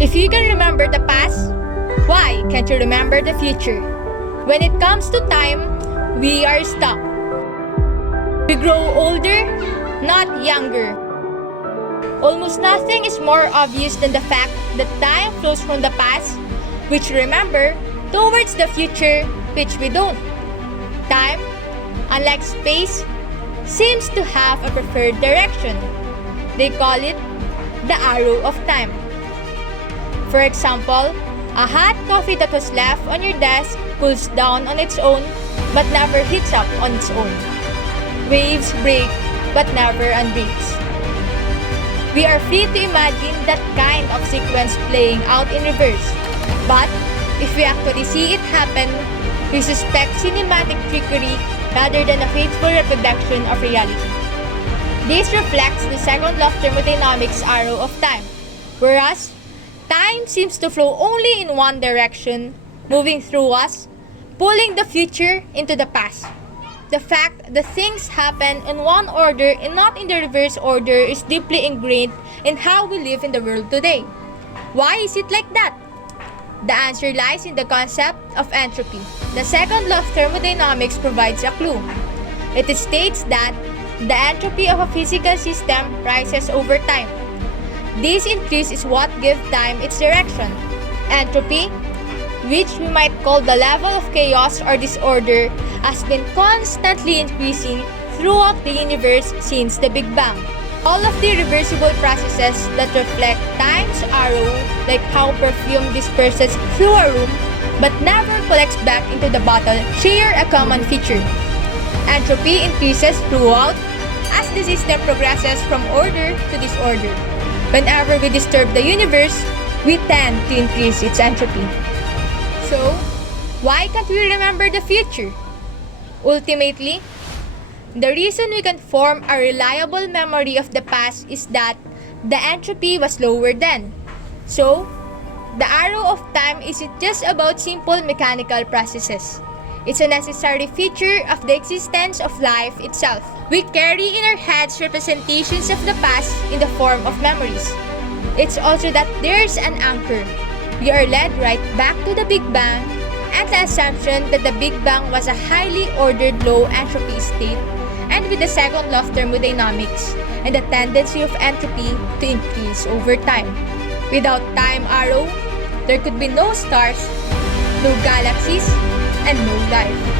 If you can remember the past, why can't you remember the future? When it comes to time, we are stuck. We grow older, not younger. Almost nothing is more obvious than the fact that time flows from the past, which we remember, towards the future, which we don't. Time, unlike space, seems to have a preferred direction. They call it the arrow of time. For example, a hot coffee that was left on your desk cools down on its own but never heats up on its own. Waves break but never unbreaks. We are free to imagine that kind of sequence playing out in reverse. But if we actually see it happen, we suspect cinematic trickery rather than a faithful reproduction of reality. This reflects the second law of thermodynamics' arrow of time, whereas time seems to flow only in one direction, moving through us, pulling the future into the past. The fact that things happen in one order and not in the reverse order is deeply ingrained in how we live in the world today. Why is it like that? The answer lies in the concept of entropy. The second law of thermodynamics provides a clue. It states that the entropy of a physical system rises over time. This increase is what gives time its direction. Entropy, which we might call the level of chaos or disorder, has been constantly increasing throughout the universe since the Big Bang. All of the reversible processes that reflect time's arrow, like how perfume disperses through a room but never collects back into the bottle, share a common feature. Entropy increases throughout as the system progresses from order to disorder. Whenever we disturb the universe, we tend to increase its entropy. So, why can't we remember the future? Ultimately, the reason we can form a reliable memory of the past is that the entropy was lower then. So, the arrow of time isn't just about simple mechanical processes. It's a necessary feature of the existence of life itself. We carry in our heads representations of the past in the form of memories. It's also that there's an anchor. We are led right back to the Big Bang and the assumption that the Big Bang was a highly ordered low entropy state, and with the second law of thermodynamics and the tendency of entropy to increase over time. Without time arrow, there could be no stars, no galaxies, and no life.